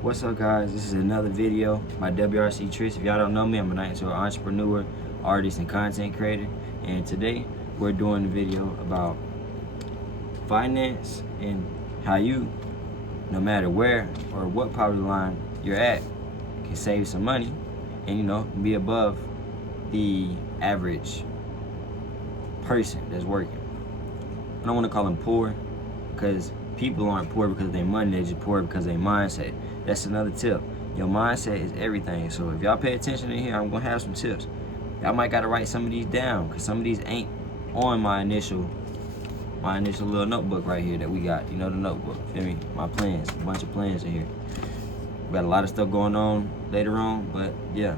What's up, guys? This is another video by WRC Tris. If y'all don't know me, I'm an entrepreneur, artist, and content creator. And today we're doing a video about finance and how you, no matter where or what poverty line you're at, can save some money and be above the average person that's working. I don't want to call them poor, because people aren't poor because of their money, they're just poor because of their mindset. That's another tip. Your mindset is everything. So if y'all pay attention in here, I'm gonna have some tips. Y'all might gotta write some of these down, because some of these ain't on my initial little notebook right here that we got. You know, the notebook, feel me? My plans, a bunch of plans in here. We got a lot of stuff going on later on, but yeah.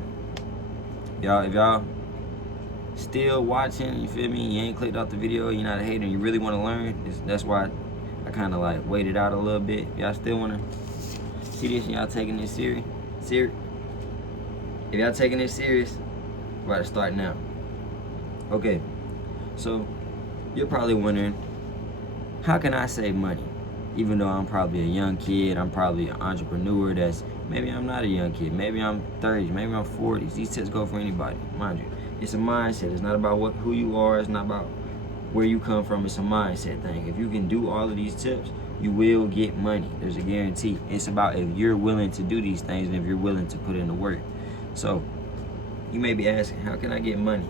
If y'all still watching, you feel me? You ain't clicked off the video, you're not a hater, and you really want to learn. That's why I kind of like waited out a little bit. Y'all still want to see this and y'all taking this serious? If y'all taking this serious, we're about to start now. Okay, so you're probably wondering, how can I save money? Even though I'm probably a young kid, I'm probably an entrepreneur maybe I'm not a young kid, maybe I'm 30s, maybe I'm 40s. These tips go for anybody, mind you. It's a mindset. It's not about who you are, it's not about where you come from. It's a mindset thing. If you can do all of these tips, you will get money. There's a guarantee. It's about if you're willing to do these things and if you're willing to put in the work. So you may be asking, how can I get money?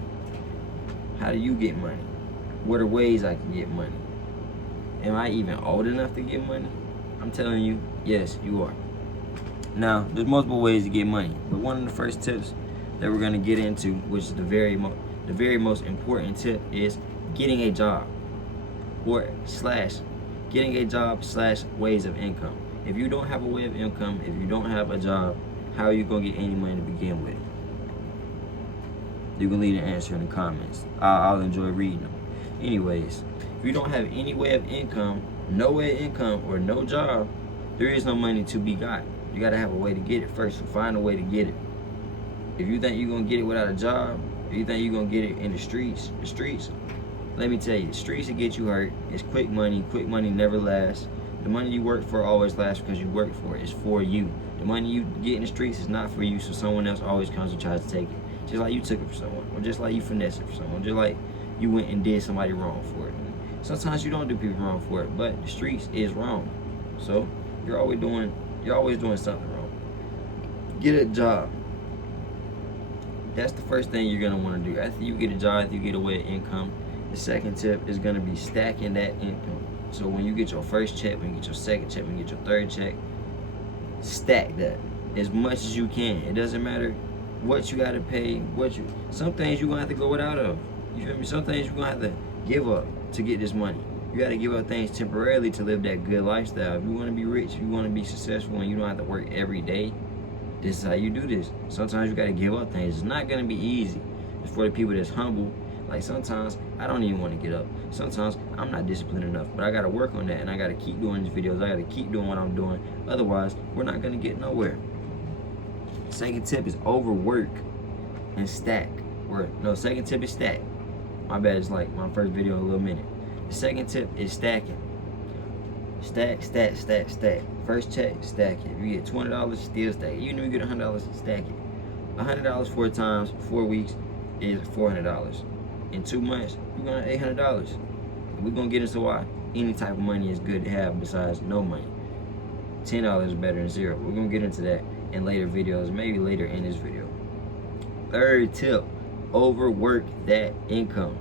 How do you get money? What are ways I can get money? Am I even old enough to get money? I'm telling you, yes, you are. Now, there's multiple ways to get money, but one of the first tips that we're going to get into, which is the very most important tip, is getting a job, getting a job / ways of income. If you don't have a way of income, if you don't have a job, how are you going to get any money to begin with? You can leave an answer in the comments. I'll enjoy reading them. Anyways, if you don't have any way of income, no way of income, or no job, there is no money to be got. You got to have a way to get it first, so find a way to get it. If you think you're going to get it without a job, if you think you're going to get it in the streets, let me tell you, the streets will get you hurt. It's quick money. Quick money never lasts. The money you work for always lasts because you work for it. It's for you. The money you get in the streets is not for you, so someone else always comes and tries to take it. Just like you took it from someone, or just like you finessed it from someone, just like you went and did somebody wrong for it. Sometimes you don't do people wrong for it, but the streets is wrong. So you're always doing something wrong. Get a job. That's the first thing you're gonna want to do. After you get a job, after you get a way of income, the second tip is gonna be stacking that income. So when you get your first check, when you get your second check, when you get your third check, stack that as much as you can. It doesn't matter what you gotta pay, some things you're gonna have to go without of. You feel me? Some things you're gonna have to give up to get this money. You gotta give up things temporarily to live that good lifestyle. If you wanna be rich, if you wanna be successful, and you don't have to work every day, this is how you do this. Sometimes you gotta give up things. It's not gonna be easy. It's for the people that's humble. Like sometimes I don't even want to get up. Sometimes I'm not disciplined enough, but I gotta work on that, and I gotta keep doing these videos. I gotta keep doing what I'm doing. Otherwise, we're not gonna get nowhere. Second tip is overwork and stack. Second tip is stack. My bad, it's like my first video in a little minute. The second tip is stacking. Stack. First check, stack it. If you get $20, still stack it. Even if you get $100, stack it. $100 4 times, 4 weeks is $400. In 2 months, you're gonna have $800. We're gonna get into why any type of money is good to have besides no money. $10 is better than 0. We're gonna get into that in later videos, maybe later in this video. Third tip, overwork that income.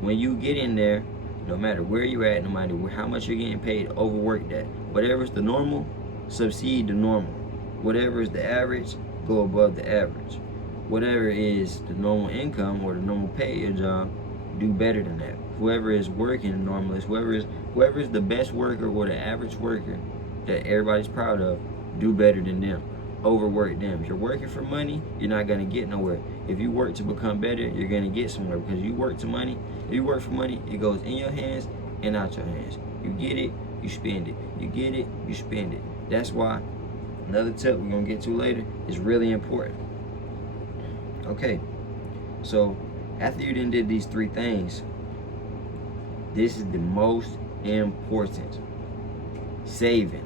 When you get in there, no matter where you're at, no matter how much you're getting paid, overwork that. Whatever's the normal, succeed the normal. Whatever is the average, go above the average. Whatever is the normal income or the normal pay at your job, do better than that. Whoever is working the normalist, whoever is the best worker or the average worker that everybody's proud of, do better than them. Overwork them. If you're working for money, you're not gonna get nowhere. If you work to become better, you're gonna get somewhere, because you work to money. If you work for money, it goes in your hands and out your hands. You get it, you spend it. You get it, you spend it. That's why another tip we're gonna get to later is really important. Okay, so after you done did these 3 things, this is the most important. Saving.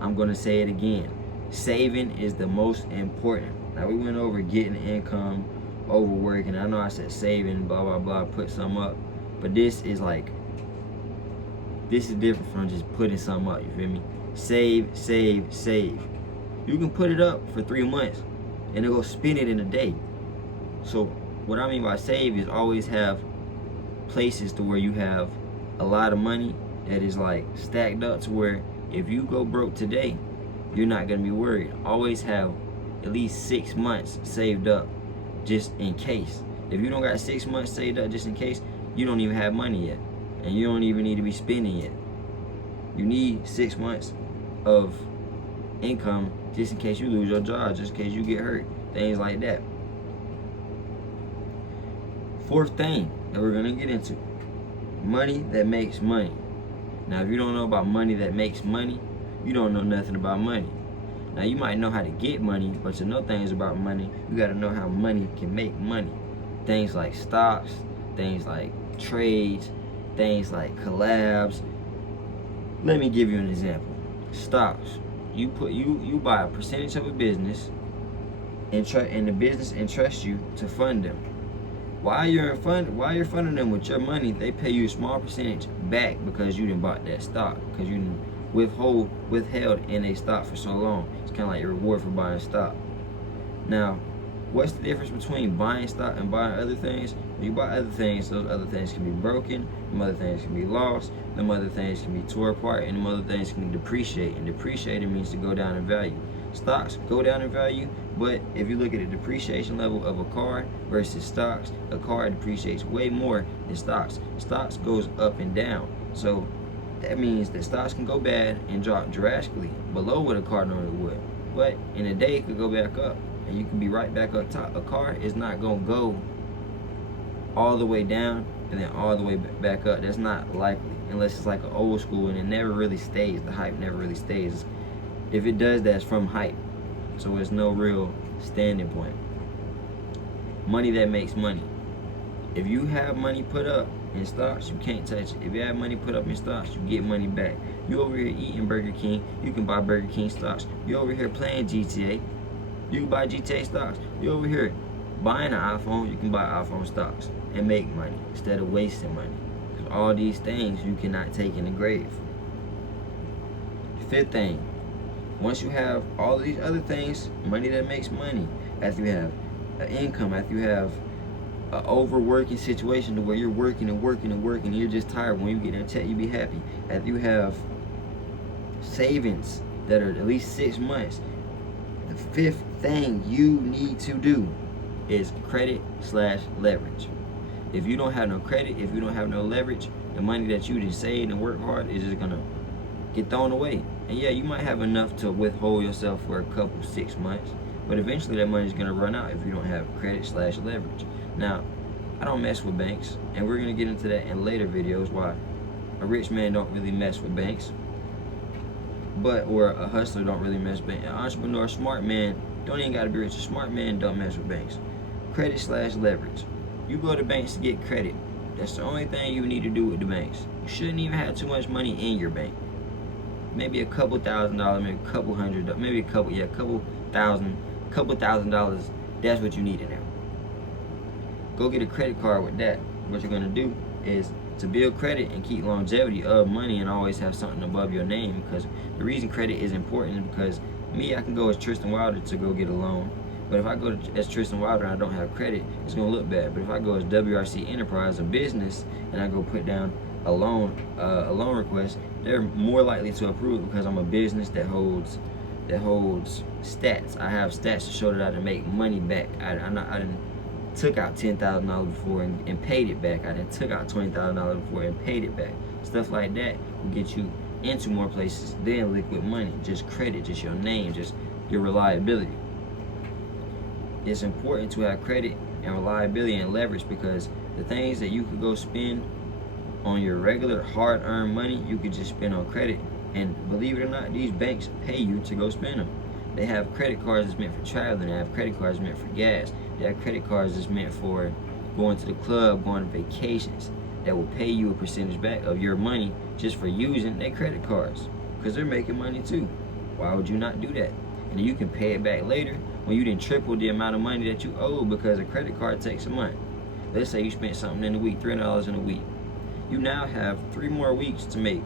I'm gonna say it again. Saving is the most important. Now, we went over getting income, overworking. I know I said saving, blah, blah, blah, put some up. But this is different from just putting something up, you feel me? Save, save, save. You can put it up for 3 months and it'll go spend it in a day. So what I mean by save is always have places to where you have a lot of money that is like stacked up to where if you go broke today, you're not gonna be worried. Always have at least 6 months saved up just in case. If you don't got 6 months saved up just in case, you don't even have money yet. And you don't even need to be spending it. You need 6 months of income just in case you lose your job, just in case you get hurt, things like that. Fourth thing that we're gonna get into, money that makes money. Now, if you don't know about money that makes money, you don't know nothing about money. Now, you might know how to get money, but to know things about money, you gotta know how money can make money. Things like stocks, things like trades, things like collabs. Let me give you an example. Stocks. You buy a percentage of a business and the business entrusts you to fund them. While you're funding them with your money, they pay you a small percentage back because you didn't bought that stock, because you didn't withheld in a stock for so long. It's kind of like a reward for buying stock. Now, what's the difference between buying stock and buying other things? When you buy other things, those other things can be broken, them other things can be lost, them other things can be tore apart, and them other things can depreciate. And depreciating means to go down in value. Stocks go down in value, but if you look at the depreciation level of a car versus stocks, a car depreciates way more than stocks. Stocks goes up and down. So that means that stocks can go bad and drop drastically below what a car normally would. But in a day, it could go back up, and you can be right back up top. A car is not going to go all the way down and then all the way back up. That's not likely, unless it's like an old school and it never really stays. The hype never really stays. If it does, that's from hype. So there's no real standing point. Money that makes money. If you have money put up in stocks, you can't touch it. If you have money put up in stocks, you get money back. You over here eating Burger King, you can buy Burger King stocks. You over here playing GTA, you can buy GTA stocks. You over here buying an iPhone, you can buy iPhone stocks and make money instead of wasting money. Because all these things you cannot take in the grave. Fifth thing, once you have all of these other things, money that makes money, after you have an income, after you have an overworking situation to where you're working and working and working and you're just tired, when you get that check, you be happy. After you have savings that are at least 6 months, the fifth thing you need to do is credit/leverage. If you don't have no credit, if you don't have no leverage, the money that you just saved and worked hard is just gonna get thrown away. And yeah, you might have enough to withhold yourself for a couple 6 months, but eventually that money is gonna run out if you don't have credit/leverage. Now, I don't mess with banks, and we're gonna get into that in later videos, why a rich man don't really mess with banks, or a hustler don't really mess with banks. An entrepreneur, a smart man, don't even gotta be rich. A smart man don't mess with banks. Credit/leverage. You go to banks to get credit. That's the only thing you need to do with the banks. You shouldn't even have too much money in your bank. Maybe a couple $1,000, maybe a couple $100, maybe a couple $1,000. That's what you need in there. Go get a credit card with that. What you're gonna do is to build credit and keep longevity of money and always have something above your name. Because the reason credit is important is because I can go as Tristan Wilder to go get a loan. But if I go as Tristan Wilder and I don't have credit, it's gonna look bad. But if I go as WRC Enterprise, a business, and I go put down a loan request, they're more likely to approve because I'm a business that holds stats. I have stats to show that I can make money back. I didn't took out $10,000 before and paid it back. I didn't took out $20,000 before and paid it back. Stuff like that will get you into more places than liquid money. Just credit, just your name, just your reliability. It's important to have credit and reliability and leverage, because the things that you could go spend on your regular hard-earned money, you could just spend on credit. And believe it or not, these banks pay you to go spend them. They have credit cards that's meant for traveling. They have credit cards meant for gas. They have credit cards that's meant for going to the club, going on vacations, that will pay you a percentage back of your money just for using their credit cards, because they're making money too. Why would you not do that? and you can pay it back later when you didn't triple the amount of money that you owe, because a credit card takes a month. Let's say you spent something in a week, $300 in a week. You now have 3 more weeks to make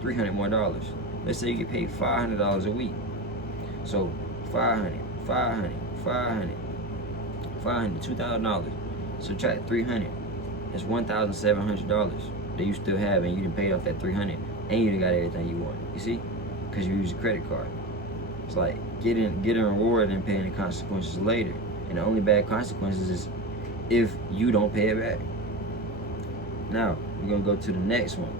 $300 more. Let's say you get paid $500 a week. So $500, $2,000. Subtract $300. That's $1,700 that you still have, and you done paid off that $300, and you done got everything you want. You see? Because you use a credit card. It's like getting a reward and paying the consequences later. And the only bad consequences is if you don't pay it back. Now, we're going to go to the next one.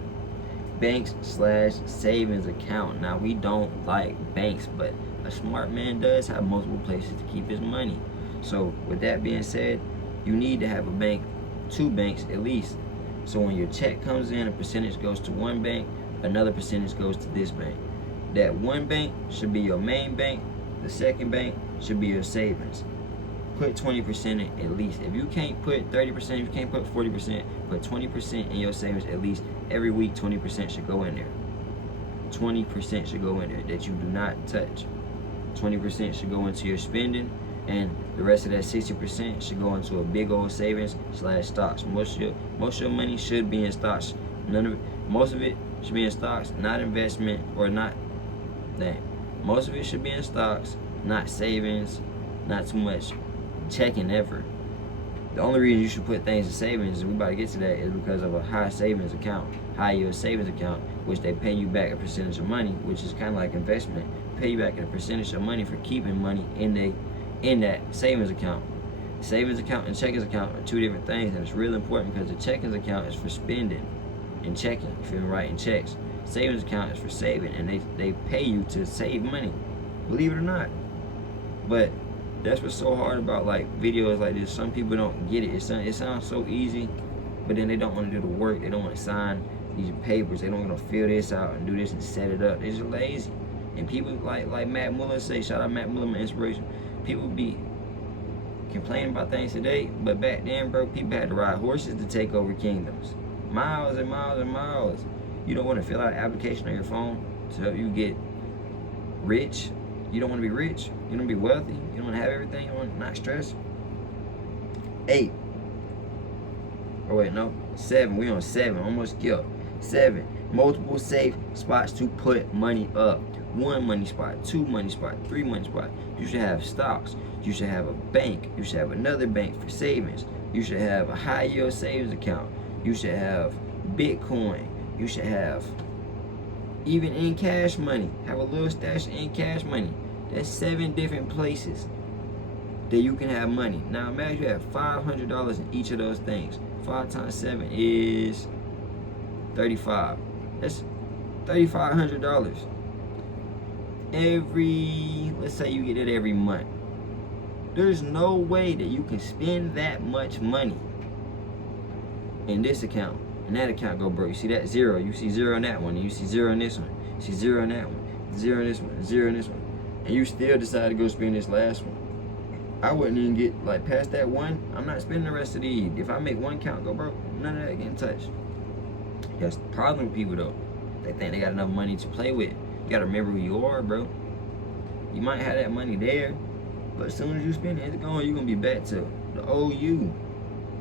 Banks/savings account. Now, we don't like banks, but a smart man does have multiple places to keep his money. So, with that being said, you need to have a bank, 2 banks at least. So when your check comes in, a percentage goes to one bank, another percentage goes to this bank. That one bank should be your main bank. The second bank should be your savings. Put 20% in at least. If you can't put 30%, if you can't put 40%, put 20% in your savings at least. Every week, 20% should go in there. 20% should go in there that you do not touch. 20% should go into your spending, and the rest of that 60% should go into a big old savings/stocks. Most of your money should be in stocks. Most of it should be in stocks, not investment, or not that. Most of it should be in stocks, not savings, not too much checking ever. The only reason you should put things in savings, and we about to get to that, is because of a high savings account, high yield savings account, which they pay you back a percentage of money, which is kind of like investment. Pay you back a percentage of money for keeping money in that savings account. Savings account and checkings account are 2 different things, and it's really important because the checkings account is for spending and checking, if you're writing checks. Savings account is for saving, and they pay you to save money, believe it or not. But that's what's so hard about like videos like this. Some people don't get it. It sounds so easy, but then they don't want to do the work. They don't want to sign these papers. They don't want to fill this out and do this and set it up. They're just lazy. And people like Matt Muller say, shout out Matt Muller, my inspiration. People be complaining about things today, but back then, bro, people had to ride horses to take over kingdoms. Miles and miles and miles. You don't want to fill out an application on your phone to help you get rich. You don't want to be rich. You don't want to be wealthy. You don't want to have everything. You want to not stress. 8. Oh wait, no. 7. We on 7. Almost killed. 7. Multiple safe spots to put money up. 1 money spot, 2 money spot, 3 money spot. You should have stocks. You should have a bank. You should have another bank for savings. You should have a high yield savings account. You should have Bitcoin. You should have even in cash money. Have a little stash in cash money. That's 7 different places that you can have money. Now imagine you have $500 in each of those things. 5 times 7 is 35. That's $3,500. Let's say you get it every month. There's no way that you can spend that much money in this account and that account go broke. You see that 0, you see 0 in that one, and you see 0 in this one, you see 0 in that one, 0 in this one, 0 in this one, and you still decide to go spend this last one. I wouldn't even get like past that one. I'm not spending the rest of these. If I make one account go broke, none of that getting touched. That's the problem with people though. They think they got enough money to play with. You gotta remember who you are, bro. You might have that money there, but as soon as you spend it, it's gone. You're gonna be back to the old you.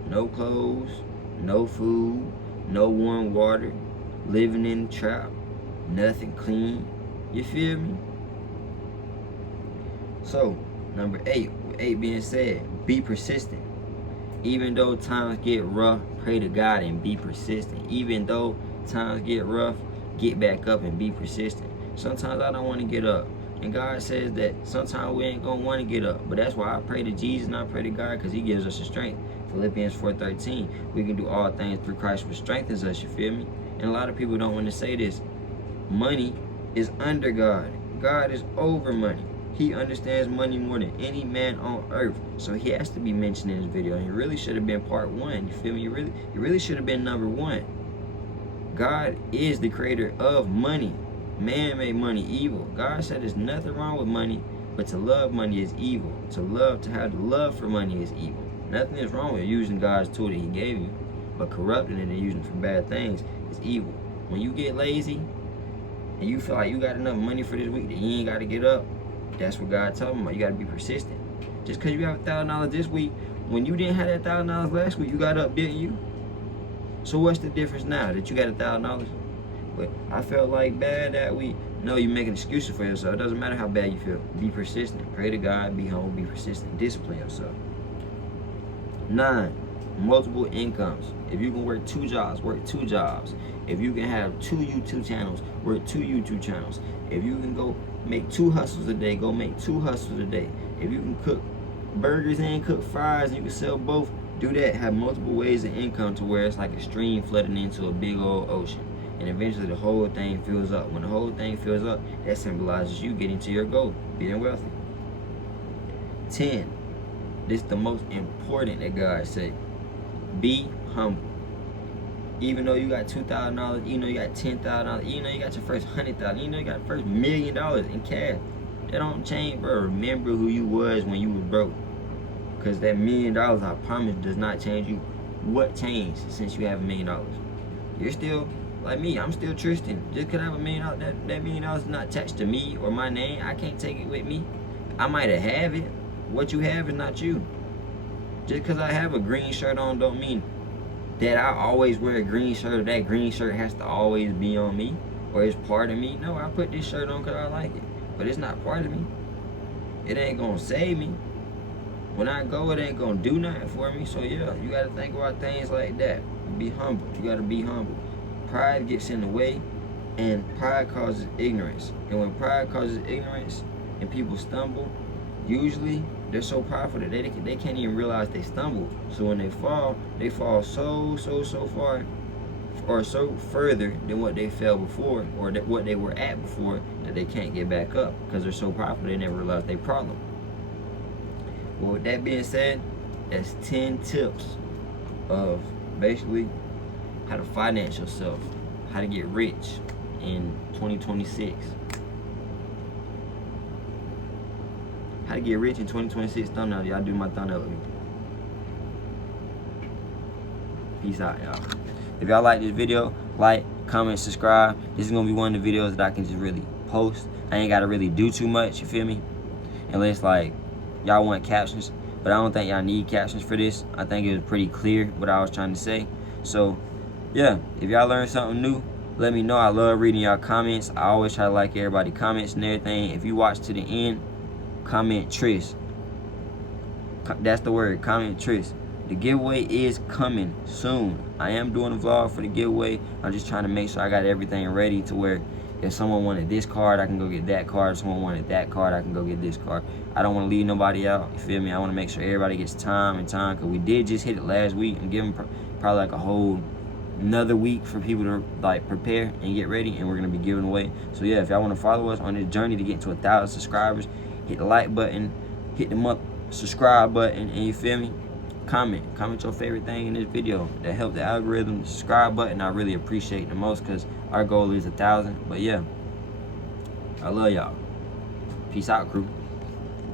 No clothes, no food, no warm water, living in the trap, nothing clean. You feel me? So, number 8, with 8 being said, be persistent. Even though times get rough, pray to God and be persistent. Even though times get rough, get back up and be persistent. Sometimes I don't want to get up. And God says that sometimes we ain't going to want to get up. But that's why I pray to Jesus and I pray to God, because he gives us the strength. Philippians 4:13, we can do all things through Christ which strengthens us, you feel me? And a lot of people don't want to say this. Money is under God. God is over money. He understands money more than any man on earth. So he has to be mentioned in this video. And he really should have been part 1. You feel me? He really should have been number 1. God is the creator of money. Man made money evil. God said there's nothing wrong with money, but to love money is evil. To have the love for money is evil. Nothing is wrong with using God's tool that he gave you, but corrupting it and using it for bad things is evil. When you get lazy and you feel like you got enough money for this week that you ain't got to get up, That's what God told me about. You gotta be persistent. Just because you have $1,000 this week, when you didn't have that $1,000 last week, you got up, didn't you? So what's the difference now that you got $1,000? But I felt like bad that week. No, you're making excuses for yourself. It doesn't matter how bad you feel. Be persistent. Pray to God. Be humble. Be persistent. Discipline yourself. 9, multiple incomes. If you can work 2 jobs, work 2 jobs. If you can have 2 YouTube channels, work 2 YouTube channels. If you can go make 2 hustles a day, go make 2 hustles a day. If you can cook burgers and cook fries and you can sell both, do that. Have multiple ways of income to where it's like a stream flooding into a big old ocean. And eventually the whole thing fills up. When the whole thing fills up, that symbolizes you getting to your goal, being wealthy. 10, this is the most important that God said. Be humble. Even though you got $2,000, even though you got $10,000, even though you got your first $100,000, even though you got your first $1 million in cash, that don't change, bro. Remember who you was when you was broke. Because that $1 million, I promise, does not change you. What changed since you have $1 million? You're still like me. I'm still Tristan. Just because I have $1 million, that $1 million is not attached to me or my name. I can't take it with me. I might have it. What you have is not you. Just because I have a green shirt on don't mean that I always wear a green shirt, or that green shirt has to always be on me, or it's part of me. No, I put this shirt on because I like it, but it's not part of me. It ain't gonna save me. When I go, it ain't gonna do nothing for me. So yeah, you gotta think about things like that. Be humble. You gotta be humble. Pride gets in the way, and pride causes ignorance. And when pride causes ignorance and people stumble, usually they're so prideful that they can't even realize they stumbled. So when they fall so far, or so further than what they fell before, or what they were at before, that they can't get back up because they're so prideful they never realize their problem. Well, with that being said, that's 10 tips of basically how to finance yourself, how to get rich in 2026. How to get rich in 2026 thumbnail. Y'all do my thumbnail with me. Peace out, y'all. If y'all like this video, like, comment, subscribe. This is gonna be one of the videos that I can just really post. I ain't gotta really do too much, you feel me? Unless like y'all want captions, but I don't think y'all need captions for this. I think it was pretty clear what I was trying to say. So yeah, if y'all learned something new, let me know. I love reading y'all comments. I always try to like everybody's comments and everything. If you watch to the end, comment Tris. That's the word, comment Tris. The giveaway is coming soon. I am doing a vlog for the giveaway. I'm just trying to make sure I got everything ready to where if someone wanted this card, I can go get that card. If someone wanted that card, I can go get this card. I don't want to leave nobody out, you feel me? I want to make sure everybody gets time, because we did just hit it last week. I'm giving probably like a whole another week for people to like prepare and get ready, and we're going to be giving away. So yeah, if y'all want to follow us on this journey to get to 1,000 subscribers, hit the like button, hit the subscribe button, and you feel me? Comment your favorite thing in this video that helped the algorithm. The subscribe button I really appreciate the most, because our goal is 1,000. But yeah, I love y'all. Peace out, crew.